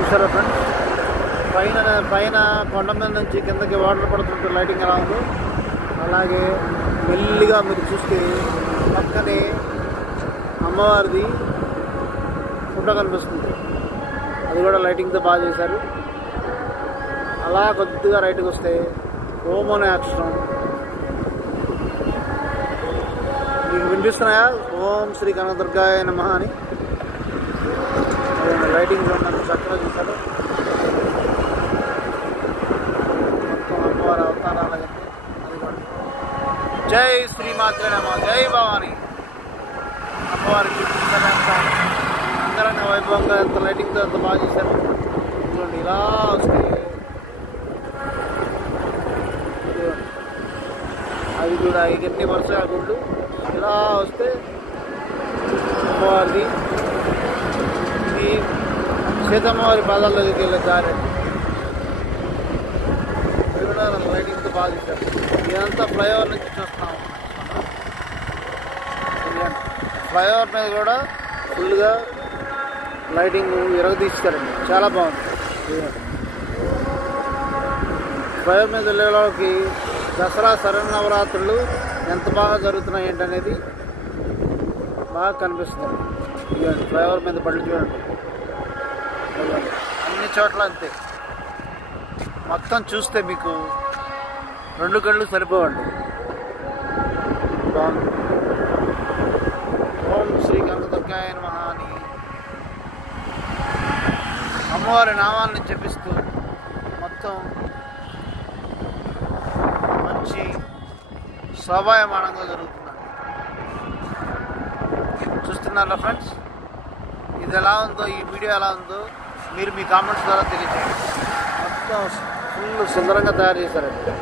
చూసారా ఫ్రెండ్స్, పైన కొండ మీద నుంచి కిందకి వాటర్ పడుతుంటే లైటింగ్ ఎలా ఉందో అలాగే మెల్లిగా మీరు చూస్తే పక్కనే అమ్మవారిది ఫోటో కనిపిస్తుంది. అది కూడా లైటింగ్తో బాగా చేశారు. అలా కొద్దిగా రైట్కి వస్తే ఓం అనే అక్షరం మీకు వినిపిస్తున్నాయా? ఓం శ్రీ కనకదుర్గాయ నమః అని లైటింగ్లో నన్ను చక్కగా చూశారు. మొత్తం అమ్మవారి అవతారాలు అది కూడా జై శ్రీమాత్రే నమః, జై భవాని. అమ్మవారికి అందరూ వైభవంగా ఎంత లైటింగ్తో ఎంత బాగా చేశారు. చూడండి ఇలా వస్తే అది కూడా ఇవన్నీ వరుసగా గుళ్ళు ఇలా వస్తే అమ్మవారిది ఇది సీతమ్మవారి పాదాల దగ్గరికి వెళ్ళే దారి. అది కూడా లైటింగ్తో బాగా చేశారు. ఇదంతా ఫ్లైఓవర్ నుంచి చూస్తున్నాము. ఫ్లైఓవర్ మీద కూడా ఫుల్గా లైటింగ్ ఇరగదీస్తారండి, చాలా బాగుంది. ఫ్లైఓవర్ మీద వెళ్ళే వాళ్ళకి దసరా శరన్నవరాత్రులు ఎంత బాగా జరుగుతున్నాయి ఏంటనేది బాగా కనిపిస్తుంది. ఇవ్వండి ఫ్లైఓవర్ మీద పళ్ళు చూడండి, అన్ని చోట్ల అంతే. మొత్తం చూస్తే మీకు 2 కళ్ళు సరిపోవండి. బాగుంది. ఓం శ్రీ కనకదుర్గాయ నమః అని అమ్మవారి నామాలను జపిస్తూ మొత్తం మంచి శోభాయమానంగా జరుగుతుందండి. చూస్తున్నారా ఫ్రెండ్స్? ఇది ఎలా ఉందో, ఈ వీడియో ఎలా ఉందో మీరు మీ కామెంట్స్ ద్వారా తెలియజేయండి. మొత్తం ఫుల్ సుందరంగా తయారు చేశారండి.